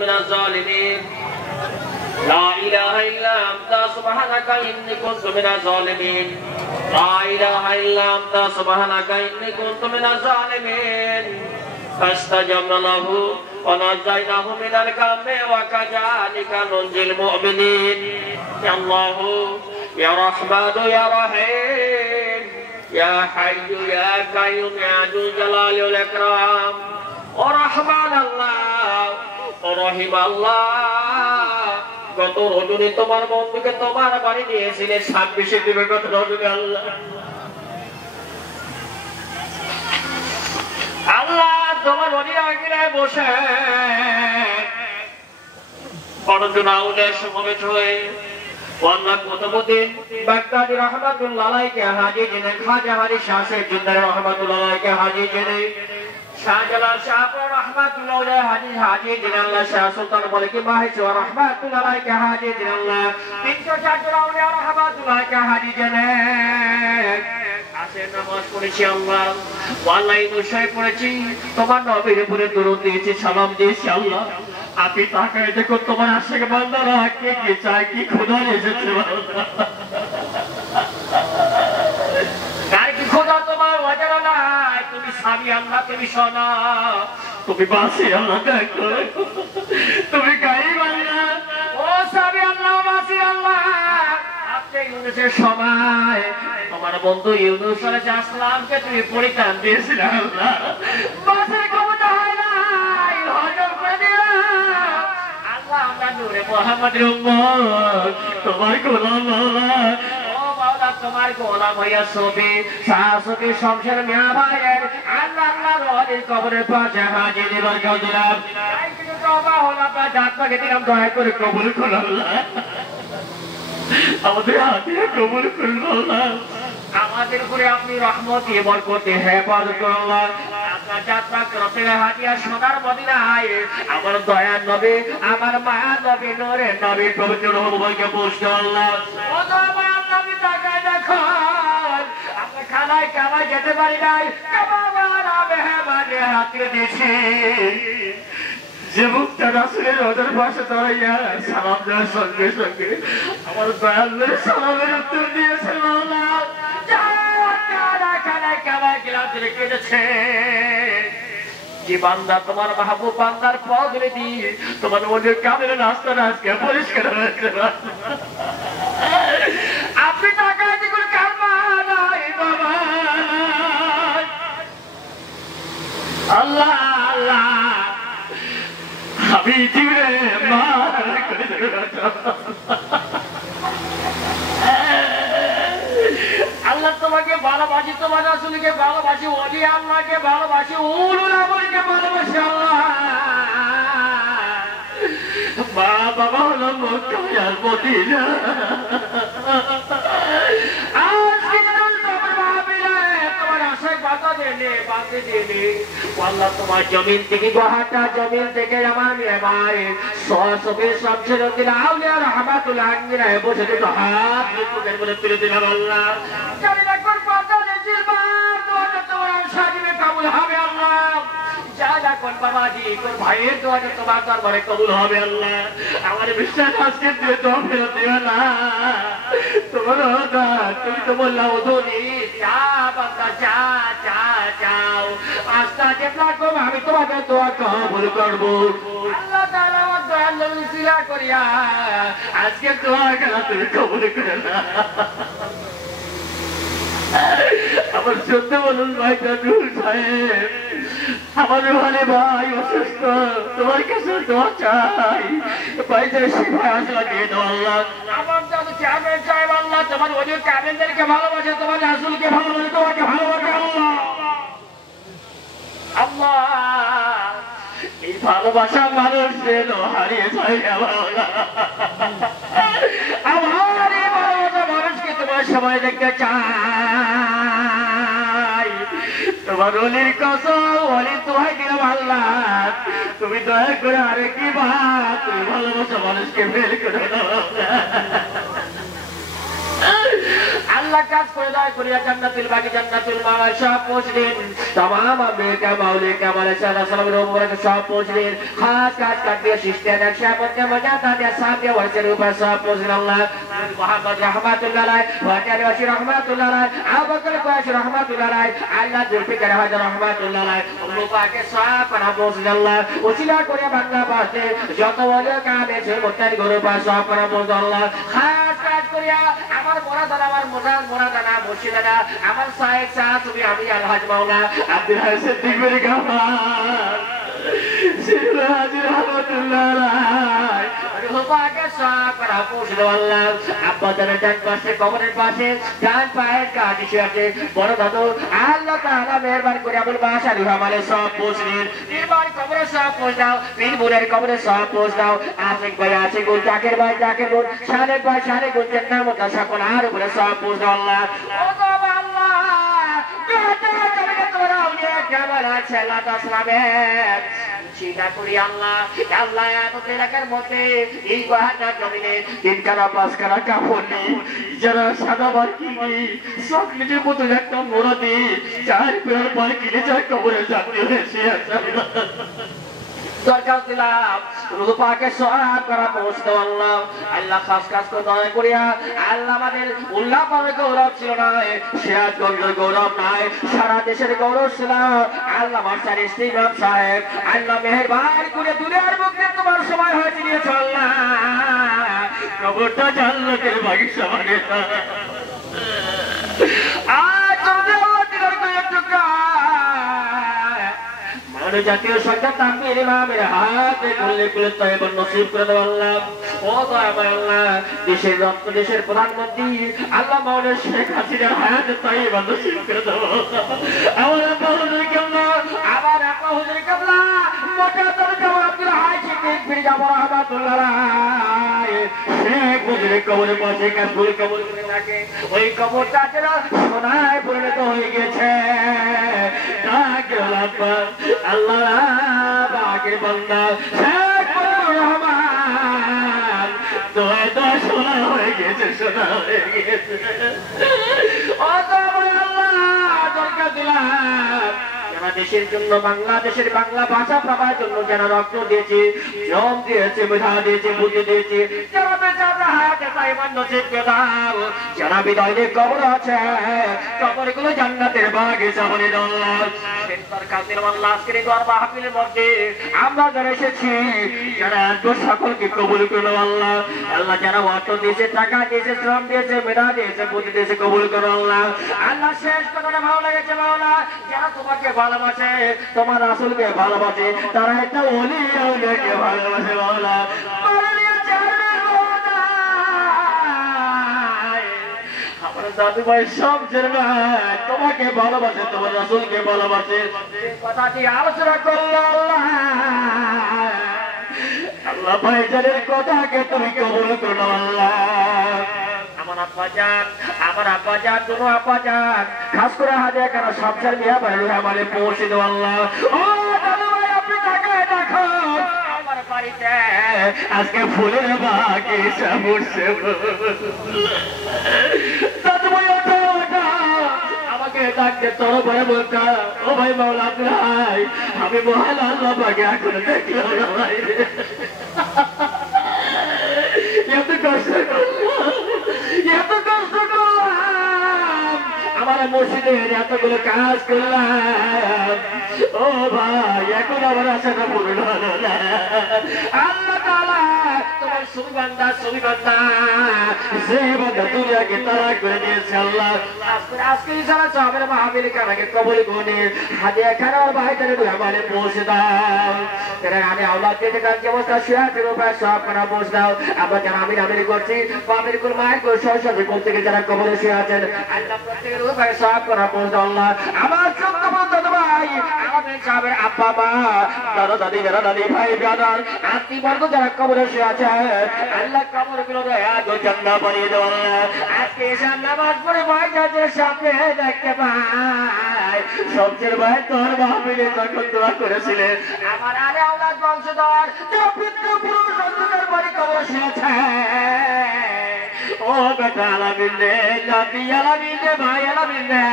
মিনাজ জালিমিন লা ইলাহা ইল্লা আনতা সুবহানাকা ইন্নী কুনতু মিনাজ জালিমিন লা ইলাহা ইল্লা আনতা সুবহানাকা ইন্নী কুনতু মিনাজ জালিমিন ফাস্তাজাবনা লাহু ওয়া নাজাইনাহু মিনাল গাম্মি ওয়া কাযালিকা নুনজিল মুমিনিন ইয়া আল্লাহু ইয়া রাহমানু ইয়া রাহিম ইয়া হাইয়্যু ইয়া কাইয়্যুম ইয়া যুল জালালি ওয়াল ইকরাম ও রহমান আল্লাহ ও রহিম আল্লাহ গত রজনী তোমার বন্ধুকে তোমার বাড়ি নিয়েছিলে 26 দিবে গত রজনী আল্লাহ আল্লাহ তোমার ওলির আঙিনায় বসে পরজন আউলিয়া সমবেত হয়ে আল্লাহ কুতুবউদ্দিন বাগদাদি রাহমাতুল্লাহ আলাইহি হাজী জেনে খাজা হারি শাহ সাহেব জুন্দারি রাহমাতুল্লাহ আলাইহি হাজী জেনে শাহজালাল শাহ রাহমাতুল্লাহ আলাইহি হাজী জেনে আল্লাহ শাহ সুলতান মালিকি মাহিজ রাহমাতুল্লাহ আলাইহি হাজী জেনে আল্লাহ 304 জন আউলিয়া রাহমাতুল্লাহ আলাইহি হাজী জেনে আসেন নামাজ পড়েছি আল্লাহ ওয়াল্লাহি দোষায় পড়েছি তোমার নবীর উপরে দরুদ দিয়েছি সালাম দিয়েছি আল্লাহ আপনি তাকায় দেখো তোমার আশিক বান্দারা কে কি চায় কি খোদা এসেছে কার কি খোদা তোমার অজানা নাই তুমি স্বামী আল্লাহ তুমি সোনা তুমি বাসি আল্লাহ দেখো তুমি গায়ব আল্লাহ ও স্বামী আল্লাহ বাসি আল্লাহ আপনি ইউনুসের সময় তোমার বন্ধু ইউনুস আলাইহিস সালামকে তুমি পরিত্রাণ দিয়েছিলে আল্লাহ বাসের ক্ষমতা হয় না হজম করে দিও আল্লাহ আমরা নূরে মুহাম্মদের উম্মত তোমার গোলাম আল্লাহ ও মাওলা তোমার গোলাম হইয়া সবে শাসকে সংসার মিয়া ভাইয়ের আল্লাহ আল্লাহর ওলির কবরের পাশে হাজির দিবার দিলাম তাই কিছু তওবা হলো আপনার জাতটাকে দিলাম দয়া করে কবুল করুন আল্লাহ আমাদের হাতে কবুল করুন আল্লাহ আমাদের উপরে আপনি রহমত দিয়ে বরকতে হেফাজত করুন আল্লাহ আপনার যাত্রা করতে হাতিয়া সোনার মদিনায় আমার দয়ার নবী আমার মায়া নবী নূরের নবী পবিত্র রূহকে পুষ্ট আল্লাহ ও দয়াময় নবী তাকায় দেখো আমরা খানায় কামায় যেতে পারি নাই কামাবার মেহমানের হাতে দিয়েছি যে মুক্তা রাসূলের ওদের পাশে দাঁড়াইয়া সালাম দেওয়ার সঙ্গে সঙ্গে আমার দয়াল নবী সালামের উত্তর দিয়েছেন আল্লাহ যে বান্দা তোমার মাহবুব বান্দার পদরে দিয়ে তোমার ওদের কামের রাস্তা আজকে পরিষ্কার হয়েছে আপনি তাকায় দেখুন কারবা নাই বাবা আল্লাহ আল্লাহ আমি জীবনে মার করে আল্লাহ তোমাকে ভালোবাসি তোমার রাসূলকে ভালোবাসি ওলি আল্লাহকে ভালোবাসি উলুল আমরকে ভালোবাসি আল্লাহ মা বাবা হলো মক্কা আর মদিনা আজকে তোমার ভাবিলে তোমার আশায় বাধা দেনে বাঁধে দেনে আল্লাহ তোমার জমিন থেকে গোহাটা জমিন থেকে আমার ভাই সবে সবচেয়ে রতিল আউলিয়া রাহমাতুল্লাহ আলাইহি বসে তো হাত বুকের মধ্যে তুলে দিলাম আল্লাহ জানি না কোন পাতা জিলবার দোয়া তোমার সাজিবে কবুল হবে আল্লাহ জানা কোন বাবাজি কোন ভাইয়ের দোয়া তোমার দরবারে কবুল হবে আল্লাহ আমার বিশ্বাস আজকে দিয়ে দোয়া ফেরত দিও না তোমার দোয়া তুমি তো বললাম ওদনি যা বান্দা যা যা যাও আস্তা যেটা কম আমি তোমাকে দোয়া কবুল করব আল্লাহ তাআলা আমার দয়ার নবী সিলা করিয়া আজকে দোয়া করা তুমি কবুল করে না আমার সত্য বলুন ভাই তাজুল সাহেব আমার ভালো ভাই অসুস্থ তোমার কাছে দোয়া চাই ভাইদের সেবা আসলা দিয়ে দাও আল্লাহ আমার যত চাবেন চাই আল্লাহ তোমার ওই কামেলদেরকে ভালোবাসে তোমার রাসূলকে ভালোবাসে তোমাকে ভালোবাসে আল্লাহ আল্লাহ এই ভালোবাসা মানুষ যেন হারিয়ে যায় আল্লাহ আমার এই ভালোবাসা মানুষকে তোমার সময় দেখতে চাই তোমার ওলির কসম ওলি দোহাই দিলাম আল্লাহ তুমি দয়া করে আরে কি বাত তুমি ভালোবাসা মানুষকে ফেল করে দাও আল্লাহ আল্লাহ কাজ করে দয়া করিয়া জান্নাতুল বাকি জান্নাতুল মাওয়া সব পৌঁছে দিন तमाम अम्बिका मौलिका मलसा रसलम रोमरक सब पहुंच दिन खास काज कर दिया शिष्ट रक्षा पत्य मजाता दिया साध्य वर्ष रूप सब पहुंच अल्लाह मोहम्मद रहमतुल्लाह अलैह वाटारी वशी रहमतुल्लाह अलैह अबू बकर कुरैशी रहमतुल्लाह अलैह अल्लाह जुल्फिकार हजर रहमतुल्लाह अलैह उन्हों पाके सब पना पहुंच अल्लाह उसिला कोरिया बंगा पासे যত বলে কামে সে মুত্তারি গরু পাস সব পনা পহুঁচ আল্লাহ খাস কাজ করিয়া আমার মোরাদানা মুর্শিদানা আমার সাহেব সাহেব তুমি আমি আলহাজ মাওলা আব্দুল হাই সিদ্দিক মেরে গামার সিরা হাজি রহমাতুল্লাহ আলাইহি রূপাকে সব করা পৌঁছে আল্লাহ আব্বা জানের ডান পাশে কবরের পাশে ডান পায়ের কাছে শুয়ে আছে বড় দাদু আল্লাহ তাআলা মেহেরবানি করে আবুল বাশার রহমানের সব পৌঁছে দিন নির্বাণী কবরে সব পৌঁছে দাও পীর বুনের কবরে সব পৌঁছে দাও আশিক ভাই আশিক গুল জাকির ভাই জাকির গুল শালেক ভাই শালেক গুল জান্নাত মুতা সকল আর উপরে সব পৌঁছে দাও আল্লাহ ও তো আল্লাহ কেমন আছে আল্লাহ তাসলামের চিন্তা করি আল্লাহ আল্লাহ এত এলাকার মধ্যে এই গহাটা জমিনে 3 কানা 5 কানা কাপড় নেই যারা সাদা বার কিনি চকলেটের মতো একটা মোড়া দিয়ে 4 পেয়ার বার কিনে যায় কবরে যাতে হয়েছে দরকার দিলাম রূপাকে সহায় করা পৌঁছতো আল্লাহ আল্লাহ খাস কাজ করে দয়া করিয়া আল্লাহ আমাদের উল্লাহ পাবে গৌরব ছিল না সিরাজগঞ্জের গৌরব নাই সারা দেশের গৌরব ছিল আল্লাহ মাস্টার ইসলাম সাহেব আল্লাহ মেহেরবানি করে দুনিয়ার মুখে তোমার সময় হয়েছে দিয়েছ আল্লাহ কবরটা জান্নাতের বাগিচা বানিয়ে আজ তুমি আল্লাহ দিলের কয়েকটা জাতীয় সংখ্যা তাকবীর ইমামের হাতে কুল্লে কুল্লে তয়্যিব নসিব করে দাও আল্লাহ ও দয়াময় আল্লাহ দেশের রত্ন দেশের প্রধানমন্ত্রী আল্লাহ মাওলানা শেখ হাসিনার হায়াতে তয়্যিব নসিব করে দাও আমার আব্বা হুজুর কিবলা মোটা তরকা আব্দুল হাই সিদ্দিক পীর জাফর রহমাতুল্লাহ আলাইহি শেখ হুজুরের কবরের পাশে কাসবুল কবর করে থাকে ওই কবরটা যেন সোনায় পরিণত হয়ে গেছে আল্লাহ বাকের বান্দা শেখ রহমান দোয়া তো সোনা হয়ে গেছে সোনা হয়ে গেছে ও তো আল্লাহ দরকার দিলাম যারা দেশের জন্য বাংলাদেশের বাংলা ভাষা প্রভার জন্য যারা রক্ত দিয়েছে জম দিয়েছে মেধা দিয়েছে বুদ্ধি দিয়েছে যারা বেচারা হায়াতে তাইমান নসিব করে দাও যারা বিদায় কবর আছে কবরগুলো জান্নাতের বাগিচা বলে দাও সরকার দিলাম আল্লাহ আজকের দোয়ার মাহফিলের মধ্যে আমরা যারা এসেছি যারা সকলকে কবুল করলো আল্লাহ আল্লাহ যারা অর্থ দিয়েছে টাকা দিয়েছে শ্রম দিয়েছে মেধা দিয়েছে বুদ্ধি দিয়েছে কবুল করো আল্লাহ আল্লাহ শেষ কথাটা ভালো লেগেছে মাওলা যারা তোমাকে ভালোবাসে তোমার রাসূলকে ভালোবাসে তারা একটা ওলি আউলিয়াকে ভালোবাসে মাওলা দাদু ভাই সব ছেড়ে তোমাকে ভালোবাসে তোমার রাসূলকে ভালোবাসে কথাটি আলোচনা করলো আল্লাহ ভাইজানের কথাকে তুমি কবুল করো আল্লাহ আমার আব্বাজান দুনো আব্বাজান খাস করে হাদিয়া করা সবচেয়ে মিয়া ভাই আমারে পৌঁছে দাও আল্লাহ ও দাদু ভাই আপনি তাকায় দেখো আমার বাড়িতে আজকে ফুলের বাগিচা বসে দাদু ভাই ওঠো আমাকে ডাকতে তোর ভাই বলতা ও ভাই মাওলা ভাই আমি মহান আল্লাহ পাকে এখন দেখলাম না ভাই এত কষ্ট আমার মসজিদের এতগুলো কাজ করলাম ও ভাই এখন আমার আশাটা পূর্ণ হলো না আল্লাহ তাআলা তোমার সুবিবান্দা যে বান্দা দুনিয়াকে তারা করে দিয়েছে আল্লাহ আজকে যারা চাবের মাহফিল কারাকে কবুল করে হাদিয়া খানার ভাইটারে আমারে পৌঁছে দাও তেরা আমি আওলাদ দিতে কাজ কি অবস্থা শিয়াতের উপর সব করা পৌঁছে দাও আমরা যারা আমির করছি বাবির কুল মায়ের কুল সরস্বতী কুল থেকে যারা কবরে শুয়ে আছেন আল্লাহ প্রত্যেকের উপর সব করা পৌঁছে দাও আল্লাহ আমার ছোট্ট বন্ধু ভাই আমাদের সাহেবের আব্বা মা দাদা দাদি যারা দাদি ভাই ব্রাদার আত্মীয়বর্গ যারা কবরে শুয়ে আছে আল্লাহ কবরগুলো দয়া জান্নাত বানিয়ে দাও আল্লাহ আজকে এসে নামাজ পড়ে ভাই যাদের সামনে দেখতে পাই সবচেয়ে ভাই তোর মাহফিলে যখন দোয়া করেছিলেন আমার আরে আওলাদ বংশধর যারা পিতৃপুরুষ সন্তানের বাড়ি কবরে শুয়ে আছে ও বেটা আলামিন রে নাতি আলামিন রে ভাই আলামিন রে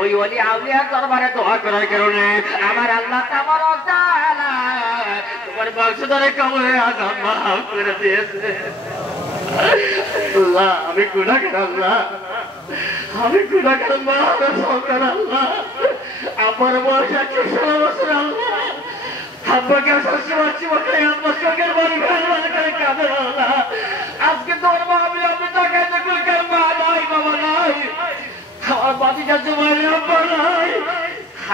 ওই ওলি আউলিয়ার দরবারে দোয়া করার কারণে আমার আল্লাহ তাবারক তাআলা তোমার বংশধরে কবরে আযাব মাফ করে দিয়েছে আল্লাহ আমি গুনাহগার আল্লাহ আমি গুনাহগার আল্লাহ সরকার আল্লাহ আমার বয়স 16 বছর আল্লাহ আব্বাকে সবসময় চিমকে আব্বা চোখের বাড়ি ভালো করে কাঁদে আল্লাহ আজকে তোর মা আমি তাকাইতে কই কার মা নাই বাবা নাই আমার বাতি যাচ্ছে মানে আব্বা নাই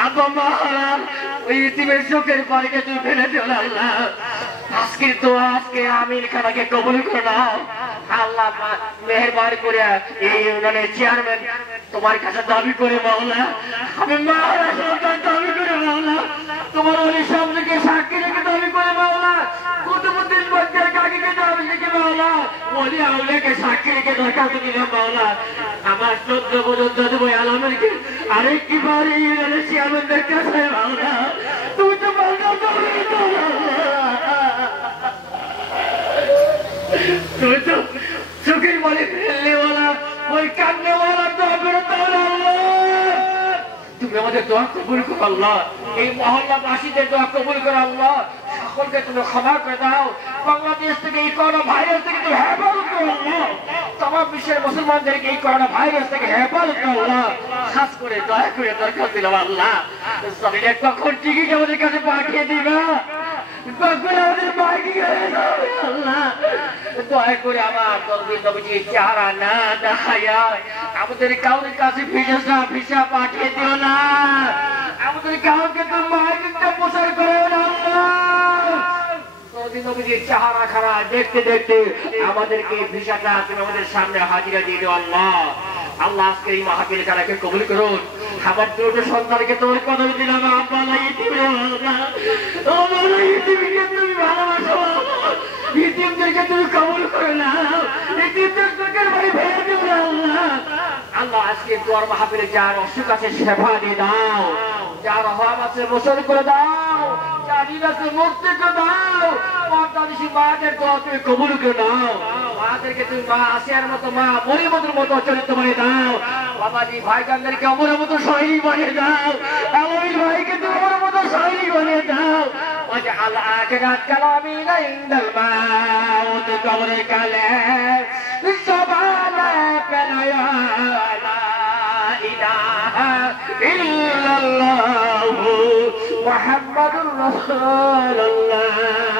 আব্বা মা ওই ইতিমের চোখের বাড়িকে তুই ফেলে দিও আল্লাহ আজকে আমির খানাকে কবুল করে নাও আল্লাহ মেহেরবানি করে এই ইউনিয়নের চেয়ারম্যান তোমার কাছে দাবি করে মাওলা আমি মাওলা সন্তান দাবি করে মাওলা তোমার ওলি সামনেকে সাক্ষী রেখে দাবি করে মাওলা কুতুবুদ্দিন বক্তের কাকিকে দাবি রেখে মাওলা ওলি আউলিয়াকে সাক্ষী রেখে দরখাস্ত দিলাম মাওলা আমার 14 বছর দাদু ভাই আলমেরকে আরেক কি বারে ইউনিয়নের চেয়ারম্যান দেখতে চাই মাওলা তুমি তো মাওলা তুমি তো চোখের বলে ফেললেওয়ালা ওই কান্নেওয়ালা দোয়া করে তুমি আমাদের দোয়া কবুল করো আল্লাহ এই মহল্লাবাসীদের দোয়া কবুল করো আল্লাহ সকলকে তুমি ক্ষমা করে দাও বাংলাদেশ থেকে এই করোনা ভাইরাস থেকে তুমি হেফাজত করো আল্লাহ তমাম বিশ্বের মুসলমানদেরকে এই করোনা ভাইরাস থেকে হেফাজত করো আল্লাহ খাস করে দয়া করে দরখাস্ত দিলাম আল্লাহ শরীরে কখন টিকিট আমাদের কাছে পাঠিয়ে দিবা কখন আমাদের বাইকে আল্লাহ দয়া করে আমার নবীজির চেহারা না দেখাইয়া আমাদের কাউরের কাছে ভিসা পাঠিয়ে দিও না আমাদের কাউকে তো মাইকটা প্রচার করে না নবীজির চেহারা খারাপ দেখতে দেখতে আমাদেরকে ভিসাটা তুমি আমাদের সামনে হাজিরা দিয়ে দিও আল্লাহ আল্লাহ আজকে এই মাহফিল কারাকে কবুল করুন আমার দুটো সন্তানকে তোর কদমে দিলাম আব্বা তুমি ভালোবাসো ইতিমদেরকে তুমি কবুল করে নাও ইতিমদের চোখের বাড়ি ভেঙে দিও আল্লাহ আল্লাহ আজকে তোর মাহফিলে যার অসুখ আছে সেবা দিয়ে দাও যার অভাব আছে মোচন করে দাও যার ঋণ আছে মুক্তি করে দাও পর্দানিশী মাদের দোয়া তুমি কবুল করে দাও মাদেরকে তুমি মা আসিয়ার মতো মা মরিমতের মতো চরিত্র বানিয়ে দাও বাবাজি ভাইগানদেরকে অমরের মতো সৈনিক বানিয়ে দাও আলমীর ভাইকে তুমি অমরের মতো সৈনিক বানিয়ে দাও واجعل آخر كلامنا عند الموت قبر كلام سبحانك لا إله إلا الله محمد رسول الله